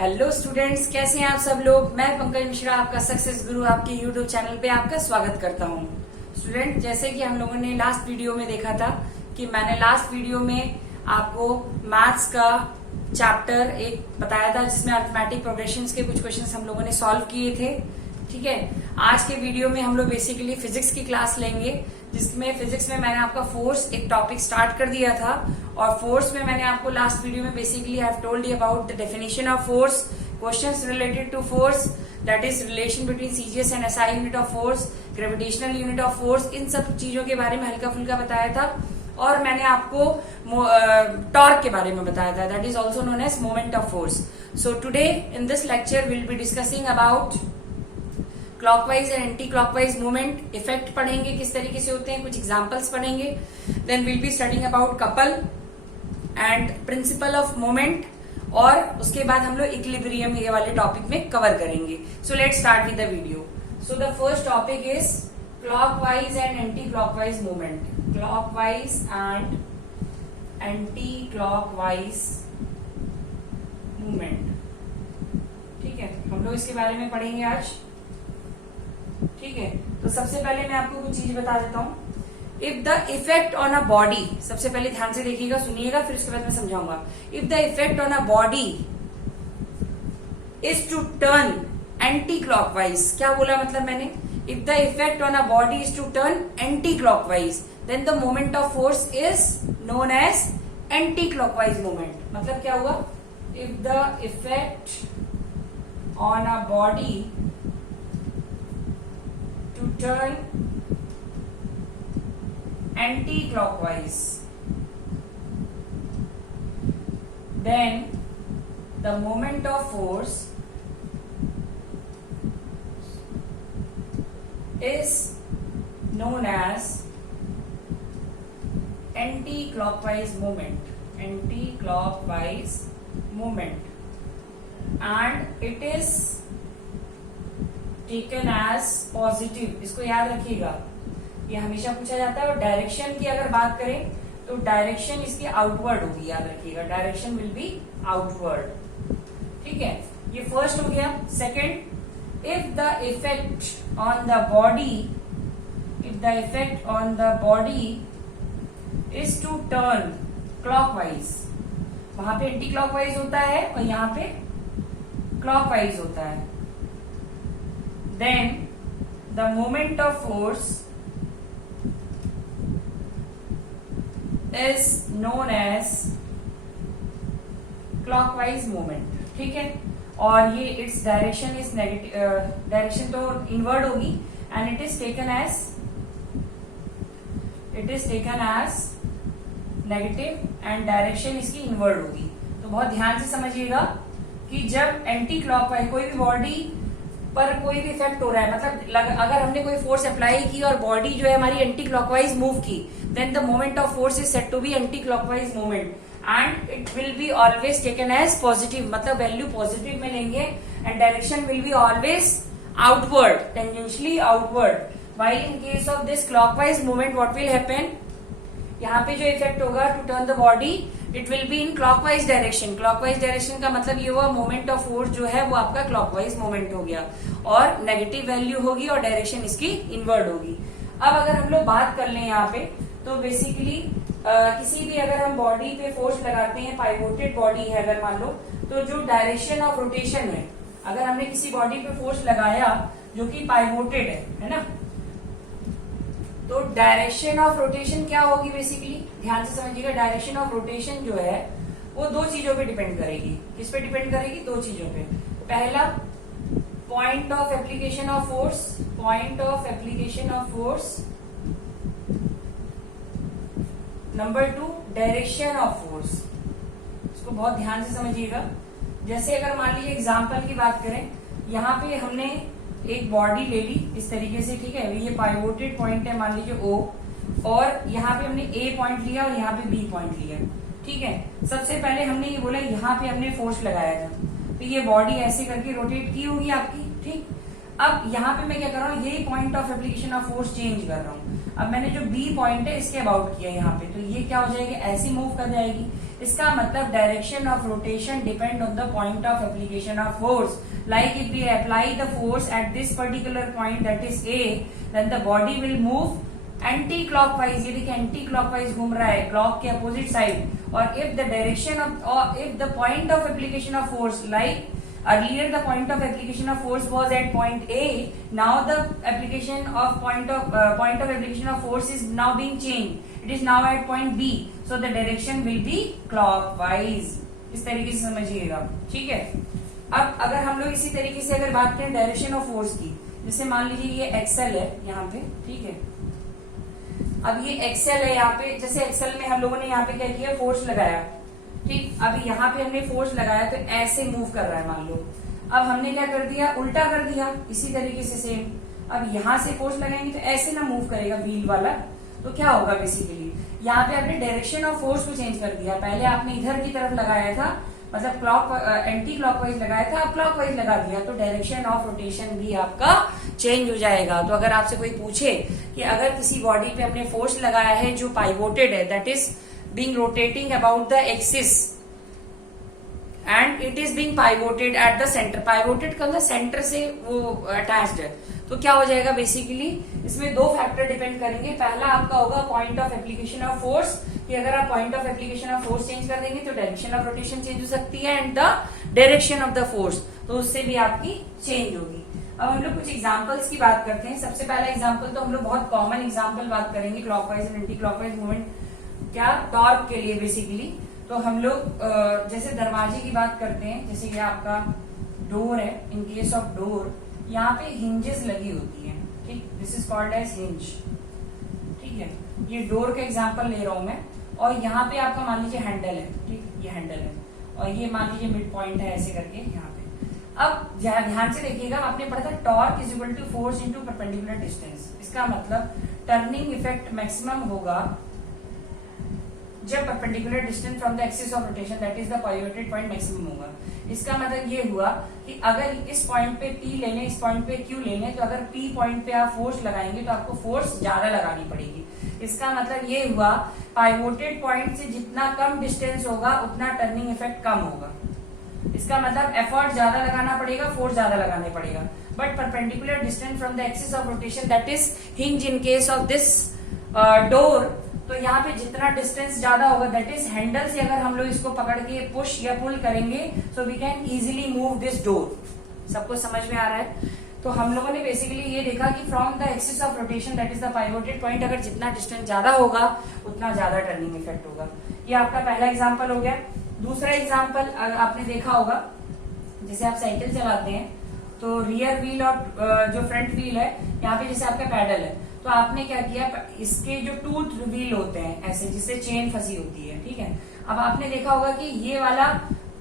Hello students, कैसे हैं आप सब लोग। मैं पंकज मिश्रा, आपका सक्सेस गुरु, आपके यूट्यूब चैनल पे आपका स्वागत करता हूं। स्टूडेंट, जैसे कि हम लोगों ने लास्ट वीडियो में देखा था कि मैंने लास्ट वीडियो में आपको मैथ्स का चैप्टर एक बताया था जिसमें अरिथमेटिक प्रोग्रेशंस के कुछ क्वेश्चंस हम लोगों ने सॉल्व किए थे। ठीक है, आज के वीडियो में हम लोग बेसिकली फिजिक्स की क्लास लेंगे, जिसमें फिजिक्स में मैंने आपका फोर्स एक टॉपिक स्टार्ट कर दिया था। और फोर्स में मैंने आपको लास्ट वीडियो में basically I have told you about the definition of force, questions related to force, that is relation between CGS and SI unit of force, gravitational unit of force, इन सब चीजों के बारे में हल्का फुल्का बताया था। और मैंने आपको टॉर्क के बारे में बताया था, that is also known as moment of force. So today in this lecture will be discussing about clockwise and anti clockwise movement, effect पढ़ेंगे किस तरीके से होते हैं, कुछ एग्जांपल्स पढ़ेंगे। Then will be studying about couple and principle of moment, और उसके बाद हम लोग इक्विलिब्रियम ये वाले टॉपिक में कवर करेंगे। So let's start with the video. So the first topic is clockwise and anti clockwise movement. Clockwise and anti clockwise movement, ठीक है, हम लोग इसके बारे में पढ़ेंगे आज। ठीक है, तो सबसे पहले मैं आपको कुछ चीज बता देता हूं। If the effect on a body, सबसे पहले ध्यान से देखिएगा, सुनिएगा, फिर उसके बाद मैं समझाऊंगा। If the effect on a body is to turn anti clockwise, क्या बोला मतलब मैंने, if the effect on a body is to turn anti clockwise, then the moment of force is known as anti clockwise moment. मतलब क्या हुआ, if the effect on a body to turn anti-clockwise, then the moment of force is known as anti-clockwise movement, anti-clockwise movement, and it is taken as positive. इसको याद रखिएगा, ये हमेशा पूछा जाता है। और डायरेक्शन की अगर बात करें तो डायरेक्शन इसकी आउटवर्ड होगी, याद रखिएगा, डायरेक्शन विल बी आउटवर्ड। ठीक है, ये फर्स्ट हो गया। Second, if the effect on the body, if the effect on the body is to turn clockwise, वहां पे एंटी क्लॉकवाइज होता है और यहां पे क्लॉकवाइज होता है, then the moment of force is known as clockwise movement। ठीक है, और ये its direction is negative, direction तो इनवर्ड होगी, and it is taken as negative and direction इसकी इनवर्ड होगी। तो बहुत ध्यान से समझिएगा कि जब एंटी क्लॉकवाइज कोई भी बॉडी पर कोई भी इफेक्ट हो रहा है, मतलब अगर हमने कोई फोर्स अप्लाई की और बॉडी जो है हमारी एंटी क्लॉकवाइज मूव की, then the moment of force is said to be anti clockwise moment and it will be always taken as positive, मतलब वैल्यू पॉजिटिव में लेंगे and direction will be always outward, tangentially outward. While in case of this clockwise movement what will happen, यहाँ पे जो effect होगा to turn the body, it will be in clockwise direction. Clockwise direction का मतलब ये हुआ moment of force जो है वो आपका क्लॉकवाइज मोमेंट हो गया और नेगेटिव वैल्यू होगी और डायरेक्शन इसकी इनवर्ड होगी। अब अगर हम लोग बात कर लें यहाँ पे, तो बेसिकली किसी भी अगर हम बॉडी पे फोर्स लगाते हैं, पाइवोटेड बॉडी है अगर मान लो, तो जो डायरेक्शन ऑफ रोटेशन है, अगर हमने किसी बॉडी पे फोर्स लगाया जो कि पाइवोटेड है ना, तो डायरेक्शन ऑफ रोटेशन क्या होगी, बेसिकली ध्यान से समझिएगा, डायरेक्शन ऑफ रोटेशन जो है वो दो चीजों पे डिपेंड करेगी। किस पे डिपेंड करेगी, दो चीजों पे। पहला, point of application of force, point of application of force. Number two, direction of force. इसको बहुत ध्यान से समझिएगा। जैसे अगर मान लीजिए एग्जाम्पल की बात करें, यहाँ पे हमने एक बॉडी ले ली इस तरीके से, ठीक है, ये पाइवोटेड पॉइंट है मान लीजिए O, और यहाँ पे हमने A पॉइंट लिया और यहाँ पे B पॉइंट लिया। ठीक है, सबसे पहले हमने ये बोला यहाँ पे हमने फोर्स लगाया था, तो ये बॉडी ऐसे करके रोटेट की होगी आपकी। ठीक, अब यहाँ पे मैं क्या कर रहा हूँ, यही point of application of force change कर रहा हूँ। अब मैंने जो B पॉइंट है इसके अबाउट किया यहाँ पे, तो ये क्या हो जाएगी, ऐसी मूव कर जाएगी। इसका मतलब direction of rotation depend on the point of application of force. Like if we apply the force at this particular point, that is A, then the body will move anti-clockwise. ये देखिए anti-clockwise घूम रहा है clock के opposite side. और if the direction of, or if the point of application of force, like earlier the point of application of force was at point A, now the application of point of application of force is now being changed. It is now at point B, so the direction will be clockwise. इस तरीके से समझिएगा, ठीक है. अब अगर हम लोग इसी तरीके से अगर बात करें डायरेक्शन ऑफ फोर्स की, जैसे मान लीजिए ये एक्सेल है यहाँ पे, ठीक है. अब ये एक्सेल है यहाँ पे, जैसे एक्सेल में हम लोगों ने यहाँ पे क्या किया, फोर्स लगाया, ठीक. अब यहाँ पे हमने फोर्स लगाया तो ऐसे मूव कर रहा है मान लो. अब हमने क्या कर दिया, उल्टा कर दिया, इसी तरीके से सेम. अब यहाँ से फोर्स लगाएंगे तो ऐसे ना मूव करेगा व्हील वाला, तो क्या होगा बेसिकली, यहाँ पे आपने डायरेक्शन ऑफ फोर्स को चेंज कर दिया. पहले आपने इधर की तरफ लगाया था, मतलब एंटी क्लॉकवाइज लगाया था, अब क्लॉकवाइज लगा दिया, तो डायरेक्शन ऑफ रोटेशन भी आपका चेंज हो जाएगा. तो अगर आपसे कोई पूछे कि अगर किसी बॉडी पे हमने फोर्स लगाया है जो पाइवोटेड है, that is being rotating about the axis and it is being pivoted at the centre, pivoted का मतलब सेंटर से वो अटैच्ड है, तो क्या हो जाएगा बेसिकली, इसमें दो फैक्टर डिपेंड करेंगे. पहला आपका होगा point of application of force, कि अगर आप point of application of force change कर देंगे तो डायरेक्शन ऑफ रोटेशन चेंज हो सकती है, and the direction of the force, तो उससे भी आपकी चेंज होगी. अब हम लोग कुछ एग्जांपल्स की बात करते हैं. सबसे पहला एग्जांपल तो हम लोग बहुत कॉमन एग्जांपल बात करेंगे clockwise and anti clockwise movement, क्या, टॉर्क के लिए बेसिकली. तो हम लोग जैसे दरवाजे की बात करते हैं, जैसे ये आपका डोर है, इन केस ऑफ डोर यहाँ पे हिंजेस लगी होती है, ठीक. This is called as hinge, ठीक है. ये डोर का एग्जांपल ले रहा हूं मैं, और यहाँ पे आपका मान लीजिए हैंडल है, ठीक, ये हैंडल है, और ये मान लीजिए मिड पॉइंट है, ऐसे करके यहाँ पे. अब ध्यान से देखिएगा, आपने पढ़ा था torque is equal to force into perpendicular distance. इसका मतलब टर्निंग इफेक्ट मैक्सिमम होगा जब perpendicular distance from the axis of rotation, that is the pivoted point, maximum होगा. इसका मतलब ये हुआ कि अगर इस पॉइंट पे P ले लें, इस पॉइंट पे Q ले लें, तो अगर P पॉइंट पे आप फोर्स लगाएंगे तो आपको फोर्स ज्यादा लगानी पड़ेगी. इसका मतलब ये हुआ पाइवोटेड पॉइंट से जितना कम डिस्टेंस होगा उतना टर्निंग इफेक्ट कम होगा. इसका मतलब एफर्ट ज्यादा लगाना पड़ेगा, फोर्स ज्यादा लगाने पड़ेगा. But perpendicular distance from the axis of rotation, that is hinge in case of this door, तो यहाँ पे जितना डिस्टेंस ज्यादा होगा, दैट इज हैंडल से अगर हम लोग इसको पकड़ के पुश या पुल करेंगे, so we can easily move this door. सबको समझ में आ रहा है. तो हम लोगों ने बेसिकली ये देखा कि from the axis of rotation, that is the pivoted point, अगर जितना डिस्टेंस ज्यादा होगा उतना ज्यादा टर्निंग इफेक्ट होगा. ये आपका पहला एग्जाम्पल हो गया. दूसरा एग्जाम्पल आपने देखा होगा, जैसे आप साइकिल चलाते हैं तो रियर व्हील और जो फ्रंट व्हील है, यहाँ पे जैसे आपका पैडल है, तो आपने क्या किया, इसके जो टूथ व्हील होते हैं ऐसे, जिससे चेन फंसी होती है, ठीक है. अब आपने देखा होगा कि ये वाला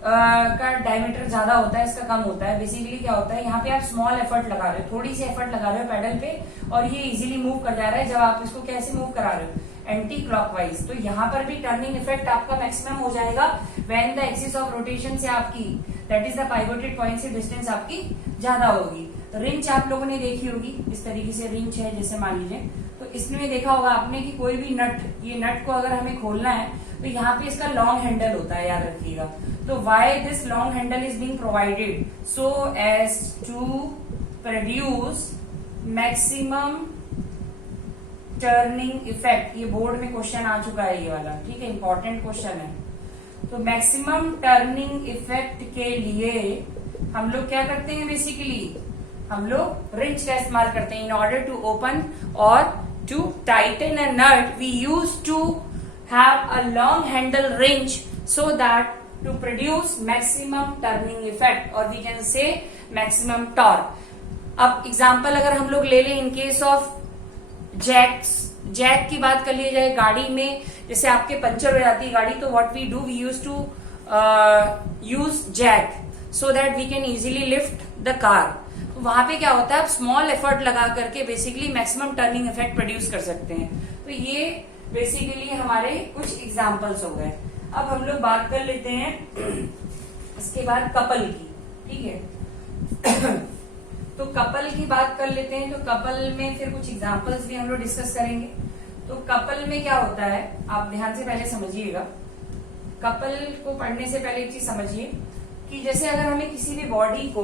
का डायमीटर ज्यादा होता है, इसका कम होता है. बेसिकली क्या होता है, यहाँ पे आप स्मॉल एफर्ट लगा रहे हो, थोड़ी सी एफर्ट लगा रहे हो पैडल पे, और ये इजीली मूव कर जा रहा है. जब आप इसको कैसे मूव करा रहे हो, एंटी क्लॉकवाइज, तो यहाँ पर भी टर्निंग इफेक्ट आपका मैक्सिमम हो जाएगा when the axis of rotation से आपकी, that is the pivoted point से डिस्टेंस आपकी ज्यादा होगी. रिंच आप लोगों ने देखी होगी, इस तरीके से रिंच है, जैसे मान लीजिए, तो इसमें देखा होगा आपने कि कोई भी नट, ये नट को अगर हमें खोलना है तो यहाँ पे इसका लॉन्ग हैंडल होता है, याद रखिएगा. तो why this long handle is being provided, so as to produce maximum turning effect. ये बोर्ड में क्वेश्चन आ चुका है ये वाला, ठीक है, इंपॉर्टेंट क्वेश्चन है. तो मैक्सिमम टर्निंग इफेक्ट के लिए हम लोग क्या करते हैं, बेसिकली हम लोग रिंच का इस्तेमाल करते हैं. इन ऑर्डर टू ओपन और to tighten a nut, we use to have a long handle wrench so that to produce maximum turning effect, और we can say maximum torque. अब एग्जाम्पल अगर हम लोग ले लें इन केस ऑफ जैक की बात कर ली जाए, गाड़ी में जैसे आपके पंचर हो जाती है गाड़ी, तो what we do, we use to use jack so that we can easily lift the car. तो वहां पे क्या होता है, आप स्मॉल एफर्ट लगा करके basically maximum turning effect produce कर सकते हैं. तो ये बेसिकली हमारे कुछ एग्जांपल्स हो गए. अब हम लोग बात कर लेते हैं इसके बाद कपल की, ठीक है. तो कपल की बात कर लेते हैं. तो कपल में फिर कुछ एग्जांपल्स भी हम लोग डिस्कस करेंगे. तो कपल में क्या होता है, आप ध्यान से पहले समझिएगा. कपल को पढ़ने से पहले एक चीज समझिए कि जैसे अगर हमें किसी भी बॉडी को,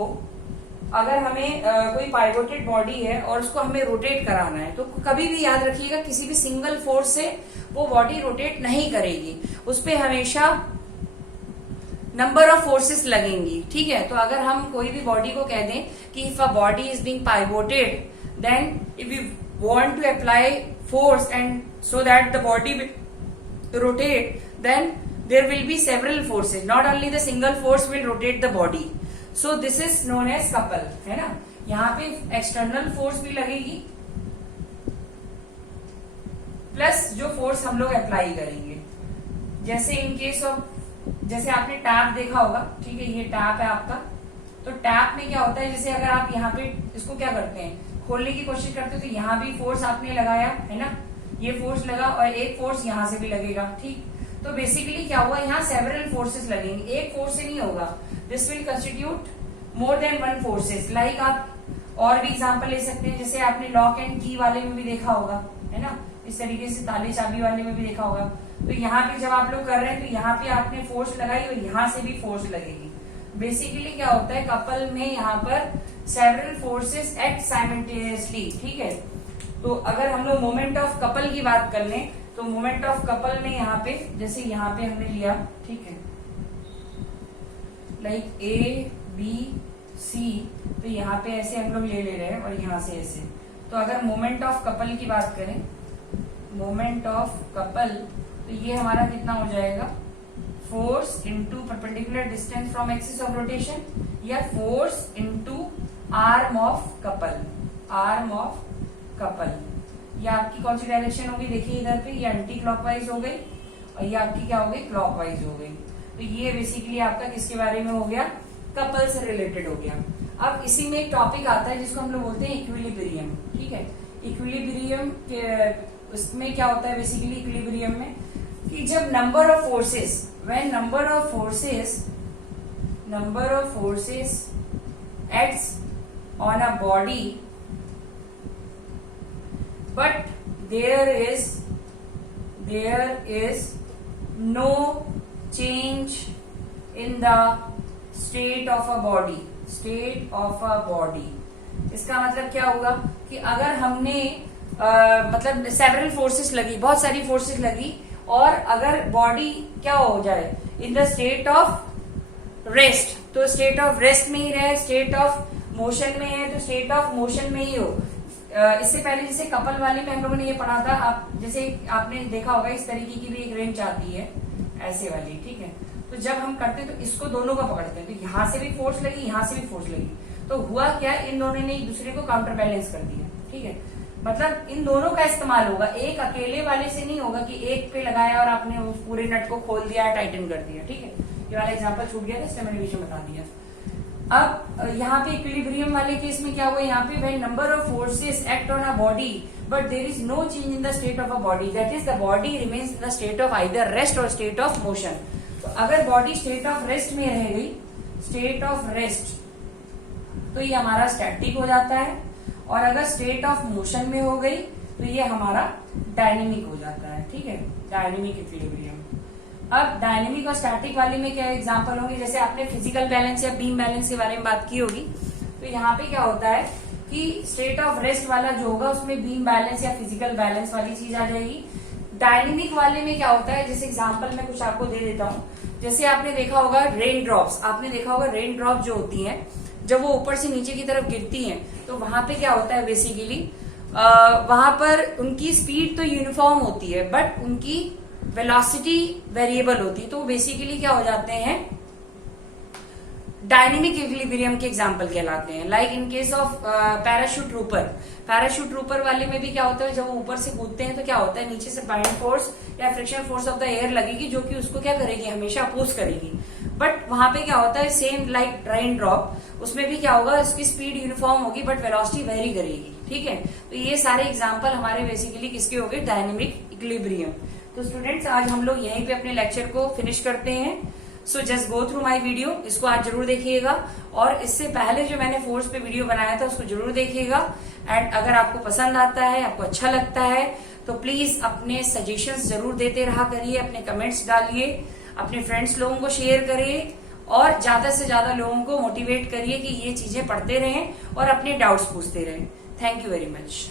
अगर हमें कोई पाइवोटेड बॉडी है और उसको हमें रोटेट कराना है, तो कभी भी याद रखिएगा किसी भी सिंगल फोर्स से वो बॉडी रोटेट नहीं करेगी, उस पे हमेशा नंबर ऑफ फोर्सेस लगेंगी। ठीक है, तो अगर हम कोई भी बॉडी को कह दें कि if a body is being pivoted, then if we want to apply force and so that the body rotate, then there will be several forces, not only the single force will rotate the body. So this is known as couple, है ना। यहाँ पे external force भी लगेगी plus जो force हम लोग apply करेंगे। जैसे इन केस ऑफ, जैसे आपने टैप देखा होगा, ठीक है, ये टैप है आपका, तो टैप में क्या होता है, जैसे अगर आप यहाँ पे इसको क्या करते हैं, खोलने की कोशिश करते हो, तो यहाँ भी फोर्स आपने लगाया है ना, ये फोर्स लगा और एक फोर्स यहां से भी लगेगा। ठीक, तो बेसिकली क्या हुआ, यहाँ सेवरल फोर्सेस लगेंगे, एक फोर्स से नहीं होगा। This will constitute more than one forces. Like आप और भी एग्जांपल ले सकते हैं, जैसे आपने लॉक एंड की वाले में भी देखा होगा, है ना, इस तरीके से ताले चाबी वाले में भी देखा होगा। तो यहाँ पे जब आप लोग कर रहे हैं तो यहाँ पे आपने फोर्स लगाई और यहाँ से भी फोर्स लगेगी। बेसिकली क्या होता है, कपल में यहाँ पर सेवरल फोर्सेस एक्ट साइमल्टेनियसली। ठीक है, तो अगर हम लोग मोमेंट ऑफ कपल की बात कर लें, तो मोमेंट ऑफ कपल में यहाँ पे, जैसे यहाँ पे हमने लिया, ठीक है, लाइक ए बी सी, तो यहाँ पे ऐसे हम लोग ले रहे हैं और यहाँ से ऐसे। तो अगर मोमेंट ऑफ कपल की बात करें, मोमेंट ऑफ कपल, तो ये हमारा कितना हो जाएगा, force into perpendicular distance from axis of rotation, या force into arm of couple, arm of couple. ये आपकी कौन सी डायरेक्शन होगी, देखिए इधर पे, ये एंटी क्लॉकवाइज हो गई और ये आपकी क्या हो गई, क्लॉकवाइज हो गई। तो ये बेसिकली आपका किसके बारे में हो गया, कपल से रिलेटेड हो गया। अब इसी में एक टॉपिक आता है जिसको हम लोग बोलते हैं इक्विलिब्रियम। ठीक है, इक्विलिब्रियम के उसमें क्या होता है, बेसिकली इक्विलिब्रियम में कि जब number of forces, when number of forces acts on a body, but there is no change in the state of a body, इसका मतलब क्या होगा कि अगर हमने मतलब सेवरल फोर्सेस लगी, बहुत सारी फोर्सेस लगी, और अगर बॉडी क्या हो जाए, इन द स्टेट ऑफ रेस्ट, तो स्टेट ऑफ रेस्ट में ही रहे, स्टेट ऑफ मोशन में है तो स्टेट ऑफ मोशन में ही हो। इससे पहले जैसे कपल वाले में हम लोगों ने ये पढ़ा था, आप जैसे आपने देखा होगा इस तरीके की भी एक रेंच आती है, ऐसे वाली। ठीक है, तो जब हम करते हैं तो इसको दोनों को पकड़ते हैं, तो यहाँ से भी फोर्स लगी, यहाँ से भी फोर्स लगी, तो हुआ क्या, इन दोनों ने एक दूसरे को काउंटर बैलेंस कर दिया। ठीक है, मतलब इन दोनों का इस्तेमाल होगा, एक अकेले वाले से नहीं होगा कि एक पे लगाया और आपने उस पूरे नट को खोल दिया, टाइटन कर दिया। ठीक है, ये वाला एग्जाम्पल छूट गया था, इसलिए मैंने बीच में बता दिया। अब यहाँ पे इक्विलिब्रियम वाले केस में क्या हुआ, यहाँ पे when number of forces act on a body but there is no change in the state of a body, that is the body remains in the state of either rest और state of motion. तो अगर body state of rest में रह गई, state of rest, तो ये हमारा static हो जाता है, और अगर स्टेट ऑफ मोशन में हो गई तो ये हमारा डायनेमिक हो जाता है। ठीक है, डायनेमिक इक्विलिब्रियम। अब डायनेमिक और स्टैटिक वाले में क्या एग्जांपल होंगे, जैसे आपने फिजिकल बैलेंस या बीम बैलेंस के बारे में बात की होगी, तो यहाँ पे क्या होता है कि स्टेट ऑफ रेस्ट वाला जो होगा उसमें बीम बैलेंस या फिजिकल बैलेंस वाली चीज आ जाएगी। डायनेमिक वाले में क्या होता है, जैसे एग्जांपल मैं कुछ आपको दे देता हूँ, जैसे आपने देखा होगा रेन ड्रॉप्स, आपने देखा होगा रेन ड्रॉप जो होती हैं जब वो ऊपर से नीचे की तरफ गिरती हैं, तो वहां पे क्या होता है, बेसिकली वहां पर उनकी स्पीड तो यूनिफॉर्म होती है बट उनकी वेलोसिटी वेरिएबल होती है, तो बेसिकली क्या हो जाते हैं, डायनेमिक इक्विलिब्रियम के एग्जांपल कहलाते हैं। Like in case of parachute trooper, parachute trooper वाले में भी क्या होता है, जब वो ऊपर से कूदते हैं तो क्या होता है, नीचे से बाइंड फोर्स या friction force of the air लगेगी जो कि उसको क्या करेगी, हमेशा अपोज करेगी। बट वहां पे क्या होता है, सेम लाइक रेन ड्रॉप, उसमें भी क्या होगा, उसकी स्पीड यूनिफॉर्म होगी बट वेलोसिटी वेरी करेगी। ठीक है, तो ये सारे एग्जाम्पल हमारे बेसिकली किसके हो गए, डायनेमिक इक्विलिब्रियम। तो स्टूडेंट्स आज हम लोग यहीं पे अपने लेक्चर को फिनिश करते हैं। So just go through my video, इसको आज जरूर देखिएगा, और इससे पहले जो मैंने फोर्स पे वीडियो बनाया था उसको जरूर देखिएगा। एंड अगर आपको पसंद आता है, आपको अच्छा लगता है, तो प्लीज अपने सजेशंस जरूर देते रहा करिए, अपने कमेंट्स डालिए। अपने फ्रेंड्स लोगों को शेयर करिए और ज्यादा से ज्यादा लोगों को मोटिवेट करिए कि ये चीजें पढ़ते रहें और अपने डाउट्स पूछते रहें। Thank you very much.